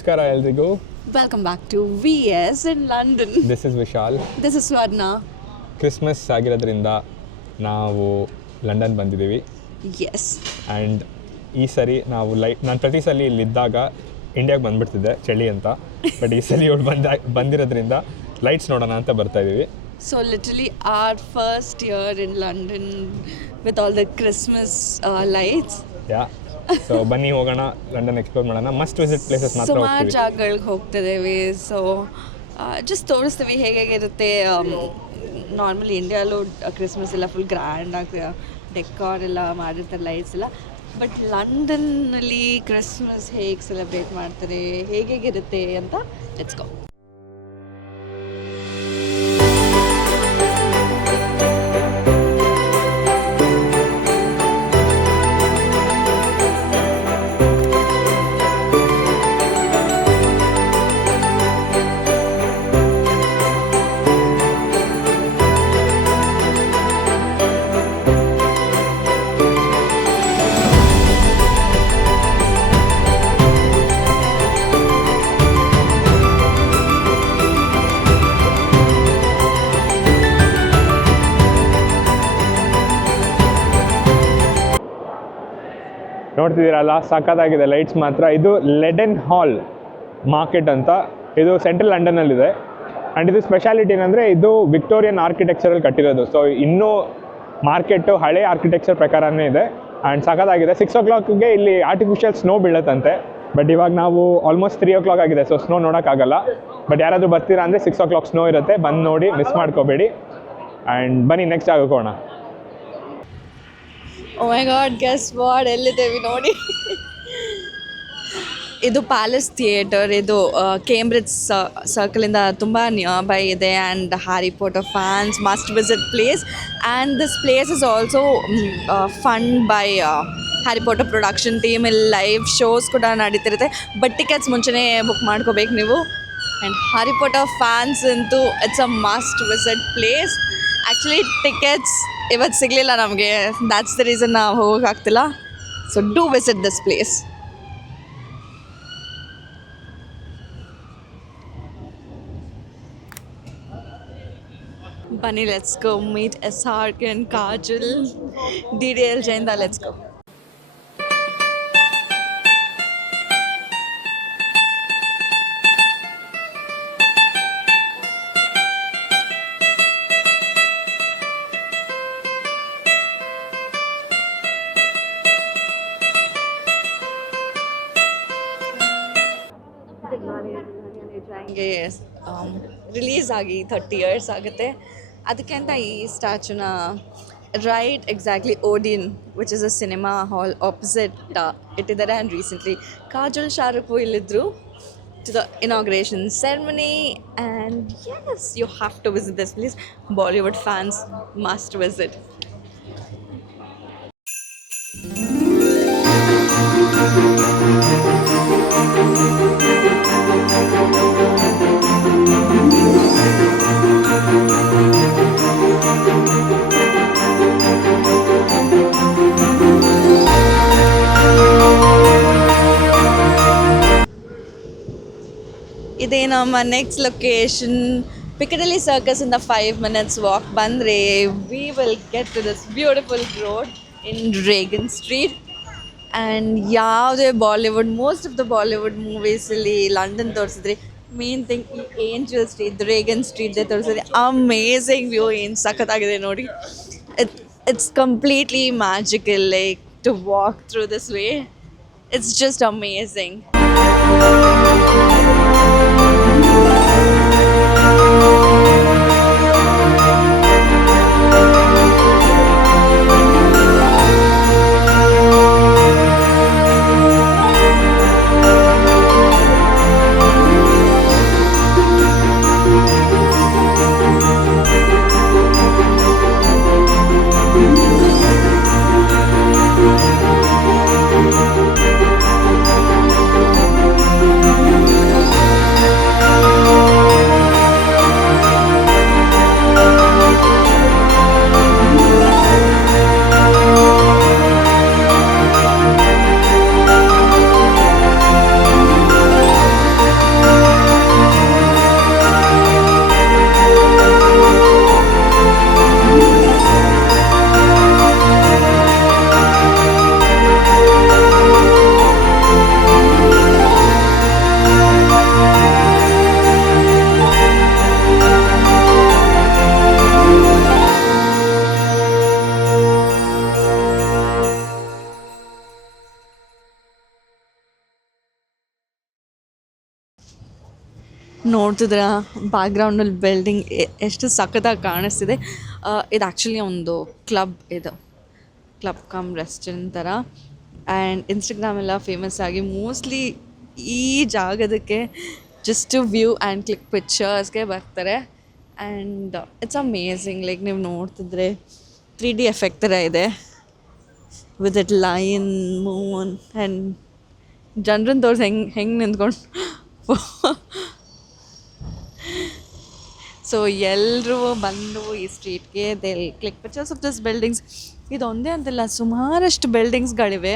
ನಮಸ್ಕಾರ ಎಲ್ರಿಗೂ. Welcome back to VS in London. This is Vishal. This is Swarna. Christmas ಆಗಿರೋದ್ರಿಂದ ನಾವು ಲಂಡನ್ ಬಂದಿದ್ದೀವಿ. Yes. ಆ್ಯಂಡ್ ಈ ಸರಿ ನಾವು ನಾನು ಪ್ರತಿ ಸಲ ಇಲ್ಲಿದ್ದಾಗ ಇಂಡಿಯಾಗೆ ಬಂದುಬಿಡ್ತಿದ್ದೆ ಚಳಿ ಅಂತ. ಬಟ್ ಈ ಸಲ ಇವಳು ಬಂದಿರೋದ್ರಿಂದ ಲೈಟ್ಸ್ ನೋಡೋಣ ಅಂತ ಬರ್ತಾಯಿದ್ದೀವಿ. So literally our first year in London with all the Christmas lights. Yeah, so ಬನ್ನಿ ಹೋಗೋಣ, ಲಂಡನ್ ಎಕ್ಸ್ಪ್ಲೋರ್ ಮಾಡೋಣ. ಮಸ್ಟ್ ವಿಸಿಟ್ ಪ್ಲೇಸಸ್ ಮಾತ್ರ ಸುಮಾರು ಹೋಗ್ತೀವಿ. ಜಾಗಗಳಿಗೆ ಹೋಗ್ತಿದ್ದೇವೆ. ಸೊ ಜಸ್ಟ್ ತೋರಿಸ್ತೀವಿ ಹೇಗಿರುತ್ತೆ. ನಾರ್ಮಲಿ ಇಂಡಿಯಾಲೂ ಕ್ರಿಸ್ಮಸ್ ಎಲ್ಲ ಫುಲ್ ಗ್ರ್ಯಾಂಡ್ ಆಗ್ತದೆ, ಡೆಕಾರ್ ಎಲ್ಲ ಮಾಡಿರ್ತಾರೆ, ಲೈಟ್ಸ್ ಎಲ್ಲ. ಬಟ್ ಲಂಡನ್ನಲ್ಲಿ ಕ್ರಿಸ್ಮಸ್ ಹೇಗೆ ಸೆಲೆಬ್ರೇಟ್ ಮಾಡ್ತಾರೆ, ಹೇಗಿರುತ್ತೆ ಅಂತ ಲೆಟ್ಸ್ ಗೋ. ನೋಡ್ತಿದ್ದೀರಲ್ಲ, ಸಖತ್ತಾಗಿದೆ ಲೈಟ್ಸ್ ಮಾತ್ರ. ಇದು ಲೆಡೆನ್ ಹಾಲ್ ಮಾರ್ಕೆಟ್ ಅಂತ, ಇದು ಸೆಂಟ್ರಲ್ ಲಂಡನ್ನಲ್ಲಿದೆ. ಆ್ಯಂಡ್ ಇದು ಸ್ಪೆಷಾಲಿಟಿ ಏನಂದರೆ ಇದು ವಿಕ್ಟೋರಿಯನ್ ಆರ್ಕಿಟೆಕ್ಚರಲ್ಲಿ ಕಟ್ಟಿರೋದು. ಸೊ ಇನ್ನೂ ಮಾರ್ಕೆಟು ಹಳೆ ಆರ್ಕಿಟೆಕ್ಚರ್ ಪ್ರಕಾರನೇ ಇದೆ. ಆ್ಯಂಡ್ ಸಖತ್ತಾಗಿದೆ. 6 o'clockಗೆ ಇಲ್ಲಿ ಆರ್ಟಿಫಿಷಿಯಲ್ ಸ್ನೋ ಬೀಳತ್ತಂತೆ. ಬಟ್ ಇವಾಗ ನಾವು ಆಲ್ಮೋಸ್ಟ್ 3 o'clock ಆಗಿದೆ, ಸೊ ಸ್ನೋ ನೋಡೋಕ್ಕಾಗಲ್ಲ. ಬಟ್ ಯಾರಾದರೂ ಬರ್ತೀರಾ ಅಂದರೆ 6 o'clock ಸ್ನೋ ಇರುತ್ತೆ, ಬಂದು ನೋಡಿ, ಮಿಸ್ ಮಾಡ್ಕೋಬೇಡಿ. ಆ್ಯಂಡ್ ಬನ್ನಿ ನೆಕ್ಸ್ಟ್ ಜಾಗಕ್ಕೆ ಹೋಗೋಣ. ಓ ಮೈ ಗಾಡ್, ಗೆಸ್ ವಾಟ್, ಎಲ್ಲಿದ್ದೇವೆ ನೋಡಿ. ಇದು ಪ್ಯಾಲೇಸ್ ಥಿಯೇಟರ್. ಇದು ಕೇಂಬ್ರಿಡ್ಜ್ ಸರ್ಕಲಿಂದ ತುಂಬ ನಿಯರ್ ಬೈ ಇದೆ. And Harry Potter fans must visit place. And this place is also fund by Harry Potter production team. ಇಲ್ಲಿ ಲೈವ್ ಶೋಸ್ ಕೂಡ ನಡೀತಿರುತ್ತೆ. ಬಟ್ ಟಿಕೆಟ್ಸ್ ಮುಂಚೆನೇ ಬುಕ್ ಮಾಡ್ಕೋಬೇಕು ನೀವು. ಆ್ಯಂಡ್ ಹ್ಯಾರಿ ಪಾಟರ್ ಫ್ಯಾನ್ಸ್ ಅಂತೂ it's a must visit place. Actually tickets ಇವತ್ತು ಸಿಗಲಿಲ್ಲ ನಮಗೆ, that's the reason ನಾವು ಹೋಗೋಕ್ಕಾಗ್ತಿಲ್ಲ. So do visit this place. ಬನ್ನಿ, let's go meet SRK and Kajal. DDL Jainda, let's go. Release ಆಗಿ 30 years ಆಗುತ್ತೆ. ಅದಕ್ಕೆ ಅಂತ ಈ ಸ್ಟ್ಯಾಚುನ right exactly Odeon which is a cinema hall opposite ಇಟ್ಟಿದ್ದಾರೆ. ಆ್ಯಂಡ್ ರೀಸೆಂಟ್ಲಿ ಕಾಜಲ್ ಶಾರುಖ್ ಇಲ್ಲಿದ್ದರು to the inauguration ceremony. And yes, you have to visit this place. Bollywood fans must visit. ಇದೇ ನಮ್ಮ ನೆಕ್ಸ್ಟ್ ಲೊಕೇಶನ್, ಪಿಕಡಲಿ ಸರ್ಕಸ್ ಇಂದ 5 minutes ವಾಕ್ ಬಂದರೆ we will get to this beautiful road in Regent street. And ಯಾವುದೇ Bollywood, most of the Bollywood ಮೂವೀಸಲ್ಲಿ London ತೋರಿಸಿದ್ರಿ, main thing ಈ Angel street, Regent ಸ್ಟ್ರೀಟ್ದೇ ತೋರಿಸಿದ್ರಿ. ಅಮೇಝಿಂಗ್ ವ್ಯೂ, ಏನು ಸಖತ್ತಾಗಿದೆ ನೋಡಿ. It's completely magical, like to walk through this way. It's just amazing. ನೋಡ್ತಿದ್ರೆ ಬ್ಯಾಕ್ಗ್ರೌಂಡಲ್ಲಿ ಬಿಲ್ಡಿಂಗ್ ಎಷ್ಟು ಸಖತ್ತಾಗಿ ಕಾಣಿಸ್ತಿದೆ. ಇದು ಆ್ಯಕ್ಚುಲಿ ಒಂದು ಕ್ಲಬ್ ಕಮ್ ರೆಸ್ಟೋರೆಂಟ್ ಥರ. ಆ್ಯಂಡ್ ಇನ್ಸ್ಟಾಗ್ರಾಮೆಲ್ಲ ಫೇಮಸ್ ಆಗಿ ಮೋಸ್ಟ್ಲಿ ಈ ಜಾಗದಕ್ಕೆ ಜಸ್ಟ್ ವ್ಯೂ ಆ್ಯಂಡ್ ಕ್ಲಿಕ್ ಪಿಕ್ಚರ್ಸ್ಗೆ ಬರ್ತಾರೆ. And it's amazing. ಲೈಕ್ ನೀವು ನೋಡ್ತಿದ್ರೆ 3D ಎಫೆಕ್ಟ್ ಥರ ಇದೆ with it line moon and ಜನರನ್ನ ತೋರಿಸಿ ಹೆಂಗೆ ನಿಂತ್ಕೊಂಡು. ಸೊ ಎಲ್ಲರೂ ಬಂದು ಈ ಸ್ಟ್ರೀಟ್ಗೆ they click pictures of this buildings. ಇದೊಂದೇ ಅಂತಿಲ್ಲ, ಸುಮಾರಷ್ಟು ಬಿಲ್ಡಿಂಗ್ಸ್ಗಳಿವೆ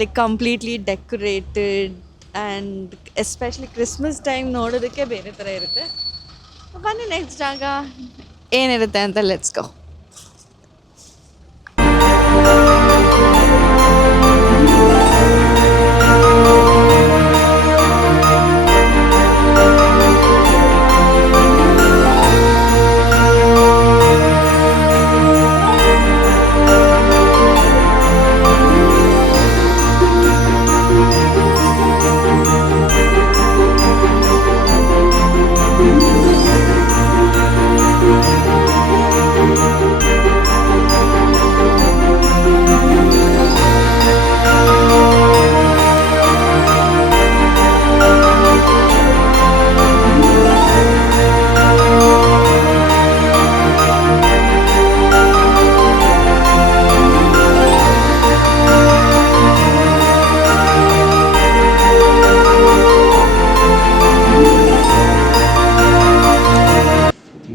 like completely decorated. And especially Christmas time ನೋಡೋದಕ್ಕೆ ಬೇರೆ ಥರ ಇರುತ್ತೆ. ಬನ್ನಿ ನೆಕ್ಸ್ಟ್ ಜಾಗ ಏನಿರುತ್ತೆ ಅಂತ ಲೆಟ್ಸ್ ಗೋ.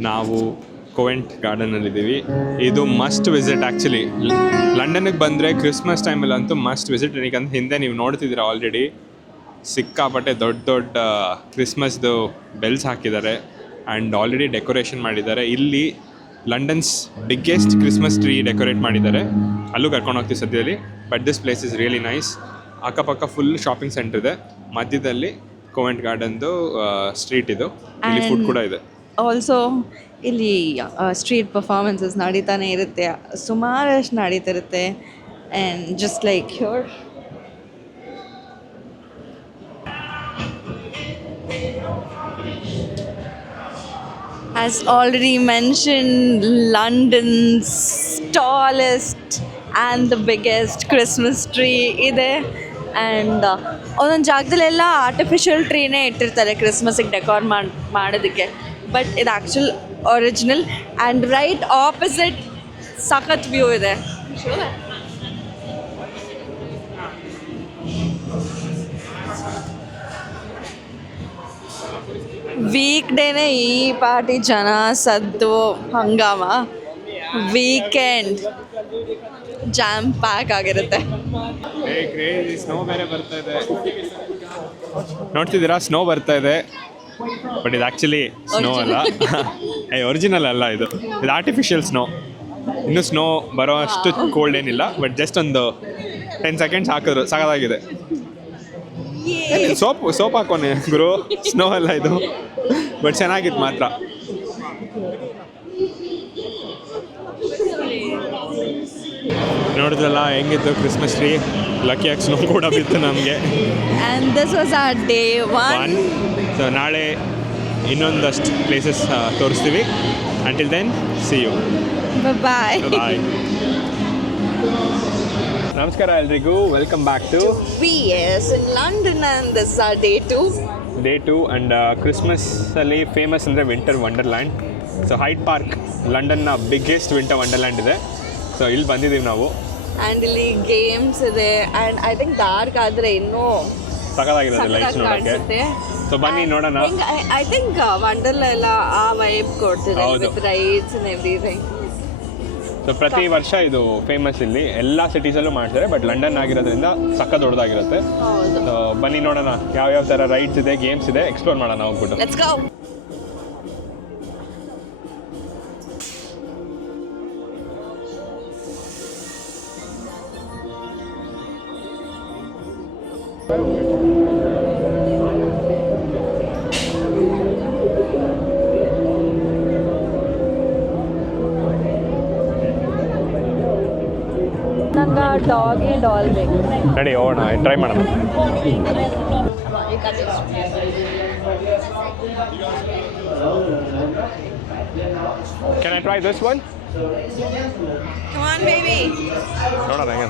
ನಾವು ಕೋವೆಂಟ್ ಗಾರ್ಡನಲ್ಲಿದ್ದೀವಿ. ಇದು ಮಸ್ಟ್ ವಿಸಿಟ್ ಆ್ಯಕ್ಚುಲಿ. ಲಂಡನ್ಗೆ ಬಂದರೆ ಕ್ರಿಸ್ಮಸ್ ಟೈಮಲ್ಲಂತೂ ಮಸ್ಟ್ ವಿಸಿಟ್. ಯಾಕಂದ್ರೆ ಹಿಂದೆ ನೀವು ನೋಡ್ತಿದ್ದೀರ ಆಲ್ರೆಡಿ ಸಿಕ್ಕಾಪಟ್ಟೆ ದೊಡ್ಡ ಕ್ರಿಸ್ಮಸ್ದು ಬೆಲ್ಸ್ ಹಾಕಿದ್ದಾರೆ ಆ್ಯಂಡ್ ಆಲ್ರೆಡಿ ಡೆಕೋರೇಷನ್ ಮಾಡಿದ್ದಾರೆ. ಇಲ್ಲಿ London's biggest Christmas tree decorate ಮಾಡಿದ್ದಾರೆ. ಅಲ್ಲೂ ಕರ್ಕೊಂಡು ಹೋಗ್ತೀವಿ ಸದ್ಯದಲ್ಲಿ. But this place is really nice. ಅಕ್ಕಪಕ್ಕ ಫುಲ್ ಶಾಪಿಂಗ್ ಸೆಂಟರ್ ಇದೆ, ಮಧ್ಯದಲ್ಲಿ ಕೋವೆಂಟ್ ಗಾರ್ಡನ್ದು ಸ್ಟ್ರೀಟ್ ಇದು. ಇಲ್ಲಿ ಫುಡ್ ಕೂಡ ಇದೆ. ಆಲ್ಸೋ ಇಲ್ಲಿ ಸ್ಟ್ರೀಟ್ ಪರ್ಫಾರ್ಮೆನ್ಸಸ್ ನಡೀತಾನೆ ಇರುತ್ತೆ, ಸುಮಾರಷ್ಟು ನಡೀತಿರುತ್ತೆ. And just like here as already mentioned, London's tallest and the biggest Christmas tree ಇದೆ. ಆ್ಯಂಡ್ ಒಂದೊಂದು ಜಾಗದಲ್ಲೆಲ್ಲ ಆರ್ಟಿಫಿಷಿಯಲ್ ಟ್ರೀನೇ ಇಟ್ಟಿರ್ತಾರೆ ಕ್ರಿಸ್ಮಸ್ಸಿಗೆ ಡೆಕೋರ್ ಮಾಡೋದಕ್ಕೆ. ಬಟ್ ಇದು actual original. And right opposite ಸಖತ್ ವ್ಯೂ ಇದೆ. ವೀಕ್ ಡೇನೇ ಈ ಪಾರ್ಟಿ ಜನ ಸದ್ದು ಹಂಗಾಮ. ವೀಕೆಂಡ್ ಜಾಮ್ ಪ್ಯಾಕ್ ಆಗಿರುತ್ತೆ. ಸ್ನೋ ಬೇರೆ ಬರ್ತಾ ಇದೆ, ನೋಡ್ತಿದ್ದೀರಾ? ಸ್ನೋ ಬರ್ತಾ ಇದೆ. ಬಟ್ ಇದು ಆ್ಯಕ್ಚುಲಿ ಸ್ನೋ ಅಲ್ಲ, ಒರಿಜಿನಲ್ ಅಲ್ಲ. ಇದು ಆರ್ಟಿಫಿಷಿಯಲ್ ಸ್ನೋ. ಇನ್ನೂ ಸ್ನೋ ಬರೋ ಅಷ್ಟು ಕೋಲ್ಡ್ ಏನಿಲ್ಲ. ಬಟ್ ಜಸ್ಟ್ ಒಂದು 10 ಸೆಕೆಂಡ್ಸ್ ಹಾಕಿದ್ರು ಸಾಕಾಗಿದೆ. ಸೋಪ್ ಹಾಕೋನೆ ಗುರು, ಸ್ನೋ ಅಲ್ಲ ಇದು. ಬಟ್ ಚೆನ್ನಾಗಿತ್ತು ಮಾತ್ರ. ನೋಡಿದ್ರಲ್ಲ ಹೆಂಗಿತ್ತು ಕ್ರಿಸ್ಮಸ್ ಟ್ರೀ. ಲಕ್ಕಿಯಾಗಿ ಸ್ನೋ ಕೂಡ ಬಿತ್ತು ನಮಗೆ. And this was our day 1. So ನಾಳೆ ಇನ್ನೊಂದಷ್ಟು ಪ್ಲೇಸಸ್ ತೋರಿಸ್ತೀವಿ. Until then see you, bye. Bye. ನಮಸ್ಕಾರ ಎಲ್ರಿಗೂ, welcome back to VS in London, and this is our day 2. And ಕ್ರಿಸ್ಮಸ್ಸಲ್ಲಿ ಫೇಮಸ್ ಅಂದರೆ winter wonderland. So Hyde Park ಲಂಡನ್ನ biggest winter wonderland ಇದೆ. So ಇಲ್ಲಿ ಬಂದಿದ್ದೀವಿ ನಾವು. ಆ್ಯಂಡ್ ಇಲ್ಲಿ ಗೇಮ್ಸ್ ಇದೆ. ಆ್ಯಂಡ್ ಐ ಥಿಂಕ್ ಡಾರ್ಕ್ ಆದರೆ ಇನ್ನೂ ಸಖತ್ತಾಗಿರೋದು ಲೈಟ್ಸ್ ನೋಡೋಕ್ಕೆ. ಸೊ ಬನ್ನಿ ನೋಡೋಣ. ಐ ಥಿಂಕ್ ವಂಡರ್ಲಾ ಎಲ್ಲ ಆ ವೈಬ್ ಕೊಡ್ತಿದೆ with rides and everything. So ಪ್ರತಿ ವರ್ಷ ಇದು ಫೇಮಸ್. ಇಲ್ಲಿ ಎಲ್ಲ ಸಿಟೀಸಲ್ಲೂ ಮಾಡ್ತಾರೆ, ಬಟ್ ಲಂಡನ್ ಆಗಿರೋದ್ರಿಂದ ಸಕ್ಕ ದೊಡ್ಡದಾಗಿರುತ್ತೆ. ಸೊ ಬನ್ನಿ ನೋಡೋಣ ಯಾವ್ಯಾವ ಥರ ರೈಡ್ಸ್ ಇದೆ, ಗೇಮ್ಸ್ ಇದೆ, ಎಕ್ಸ್ಪ್ಲೋರ್ ಮಾಡೋಣ ಹೋಗ್ಬಿಟ್ಟು. Let's go. ನಂಗೆ ಡಾಗಿ ಡಾಲ್ ಬೇಕು. ರೆಡಿ ಹೋಗೋಣ, ಟ್ರೈ ಮಾಡೋಣ. Can I try this one? Come on, baby. ನೋಡೋಣ ಹೆಂಗೆ.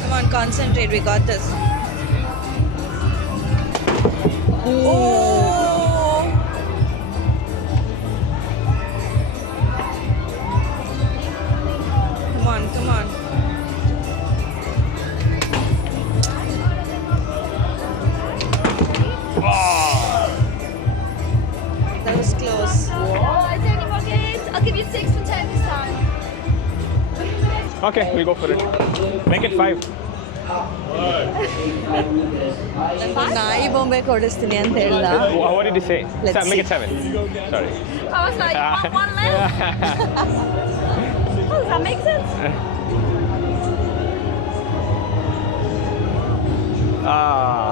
Come on, concentrate. We got this. Oh. Come on, come on. That was close. Oh, I don't know it. I'll give you 6 for 10 this time. Okay, we'll go for it. Make it 5. ನಾಯಿ ಬೊಂಬೆ ಕೊಡಿಸ್ತೀನಿ ಅಂತ ಹೇಳ್ದ. What did you say? Let's Make see. it 7. Sorry. I was like, you want one left? Oh, does that make sense? Ah.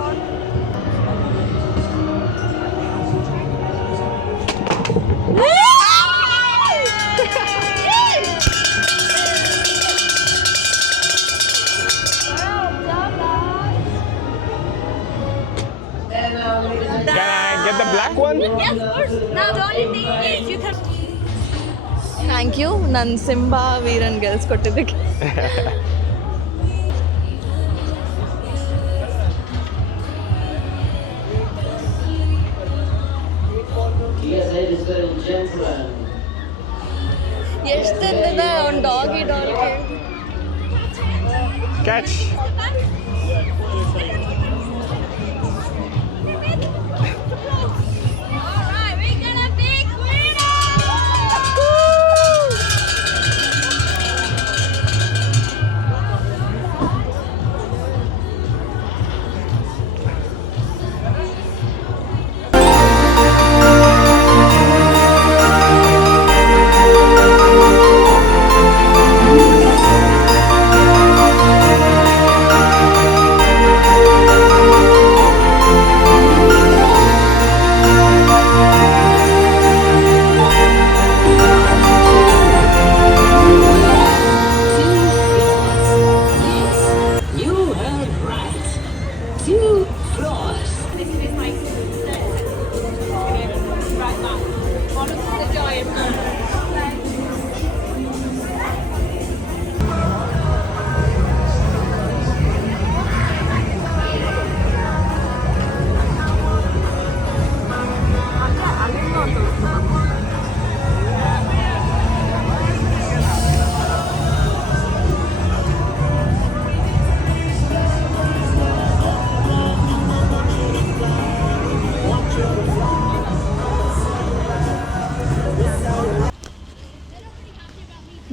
Can I get the black one? Yes, of course. Now the only thing is you can. Thank you ನನ್ನ Simba ವೀರನ್ ಗೆಲ್ಸ್ಕೊಟ್ಟಿದ್ದಕ್ಕೆ. ಎಷ್ಟು ಅವ್ನು doggy ಡಾಲ್ಗೆ. Catch. Alright, we're gonna pick winner!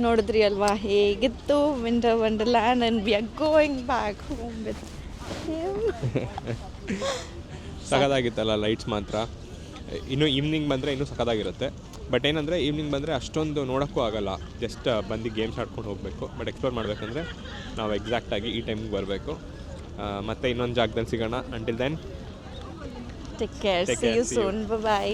ನೋಡಿದ್ರಿ ಅಲ್ವಾ ಹೇಗಿತ್ತು winter wonderland and we are going back home with him. ಸಖತ್ತಾಗಿತ್ತಲ್ಲ ಲೈಟ್ಸ್ ಮಾತ್ರ. ಇನ್ನು ಈವ್ನಿಂಗ್ ಬಂದರೆ ಇನ್ನೂ ಸಖತ್ತಾಗಿರುತ್ತೆ. ಬಟ್ ಏನಂದರೆ ಈವ್ನಿಂಗ್ ಬಂದರೆ ಅಷ್ಟೊಂದು ನೋಡೋಕ್ಕೂ ಆಗಲ್ಲ. ಜಸ್ಟ್ ಬಂದು ಗೇಮ್ಸ್ ಆಡ್ಕೊಂಡು ಹೋಗಬೇಕು. ಬಟ್ ಎಕ್ಸ್ಪ್ಲೋರ್ ಮಾಡಬೇಕಂದ್ರೆ ನಾವು ಎಕ್ಸಾಕ್ಟಾಗಿ ಈ ಟೈಮಿಗೆ ಬರಬೇಕು. ಮತ್ತು ಇನ್ನೊಂದು ಜಾಗದಲ್ಲಿ ಸಿಗೋಣ. Until then take care, see you soon, bye.